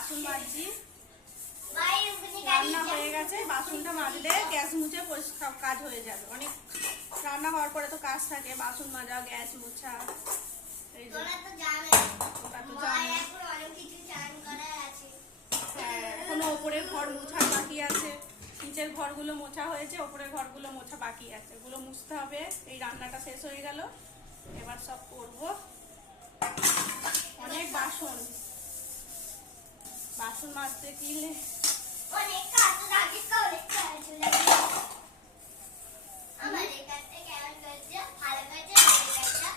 বাসন মাজছি। রান্না হয়ে গেছে, বাসনটা মাজলে গ্যাস মুছে পরিষ্কার কাজ হয়ে যাবে। অনেক রান্না হওয়ার পরে তো কাজ থাকে, বাসন মাজা, গ্যাস মোছা। এই যে এখনো ওপরের ঘর মোছার বাকি আছে, নিচের ঘরগুলো মোছা হয়েছে, ওপরের ঘরগুলো মোছা বাকি আছে, ওগুলো মুছতে হবে। এই রান্নাটা শেষ হয়ে গেল, এবার সব করবো। অনেক বাসন মাজতে কিলে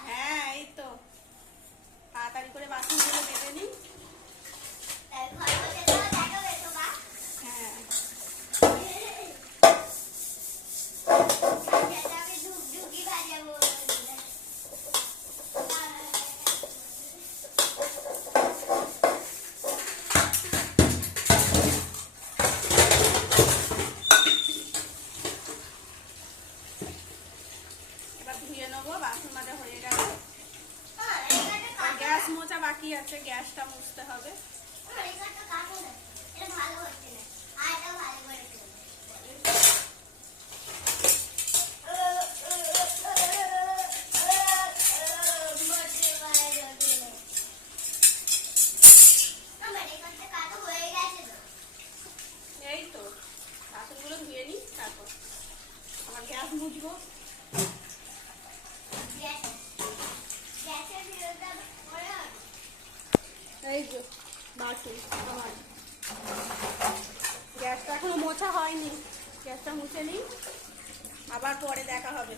হ্যাঁ, এই তো তাড়াতাড়ি করে বাসনগুলো বেঁধে নিই। এবার ধুয়ে নেবো, বাসন মাজা হয়ে গেল। গ্যাস মোছা বাকি আছে, গ্যাসটা মুছতে হবে। এই তো বাসনগুলো ধুয়ে নিই, তারপর আমার গ্যাস মুছবো। এই যে বাসন আমার, গ্যাসটা এখনো মোছা হয়নি, গ্যাসটা মুছে নিই, আবার পরে দেখা হবে।